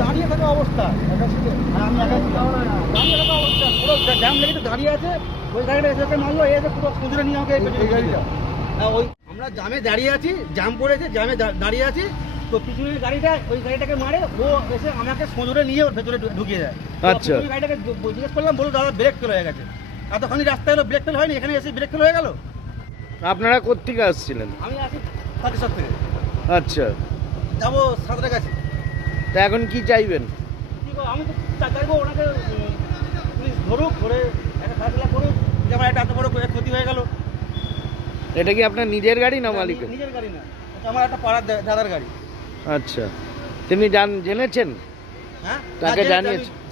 দাঁড়িয়ে থাকা অবস্থা, আমি একা ছিলাম। দাঁড়িয়ে থাকা অবস্থা, পুরো জ্যাম লেগে তো দাঁড়িয়ে আছে। ওই গাড়িটা এসে মারলো, এসে পুরো খুঁজরে নিয়ে আমাকে এই গাড়িটা। হ্যাঁ, ওই আমরা জ্যামে দাঁড়িয়ে আছি, জ্যাম পড়েছে, জ্যামে দাঁড়িয়ে আছি, তো পিছনের গাড়িটা ওই গাড়িটাকে মারে, ও এসে আমাকে সোজরে নিয়ে ওর ভেতরে ঢুকিয়ে দেয়। আচ্ছা। ওই গাড়িটাকে জিজ্ঞেস করলাম, বলো দাদা ব্রেক ফেল হয়ে গেছে। এতখানি রাস্তায় হলো ব্রেক ফেল হয়নি, এখানে এসে ব্রেক ফেল হয়ে গেল। আপনারা কোত্থেকে আসছিলেন? আমি আছি তাদের থেকে, আচ্ছা, যাবো সাঁতরে গেছি। তা এখন কি চাইবেন? কি করবো, আমি তো চাইবো ওনাকে পুলিশ ধরুক, ধরে একটা ফেসলা করুক যে আমার একটা এত বড় ক্ষতি হয়ে গেল। এটা কি আপনার নিজের গাড়ি না মালিকের? নিজের গাড়ি না, এটা আমার একটা পাড়ার দাদার গাড়ি। আচ্ছা, তিনি জেনেছেন? হ্যাঁ, তাকে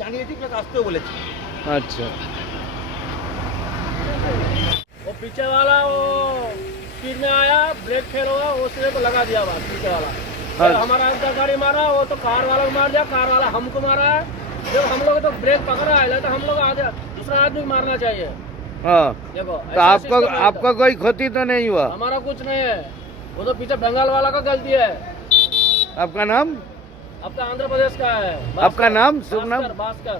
জানিয়েছি, প্লাস আসতেও বলেছি। আচ্ছা। वो पीछे वाला वो स्पीड में आया, ब्रेक फेल हुआ, उसने को लगा दिया बात पीछे वाला। अच्छा। हमारा अंदर गाड़ी मारा, वो तो कार वाला को मार दिया, कार वाला हमको मारा है। जब हम लोग तो ब्रेक पकड़ा है, लगता हम लोग आगे दूसरा आदमी को मारना चाहिए। हाँ, देखो तो ऐसा आपका system है आपका इधर। कोई क्षति तो नहीं हुआ? हमारा कुछ नहीं है, वो तो पीछे बंगाल वाला का गलती है। आपका नाम? आपका आंध्र प्रदेश का है। आपका नाम, शुभ नाम? भास्कर।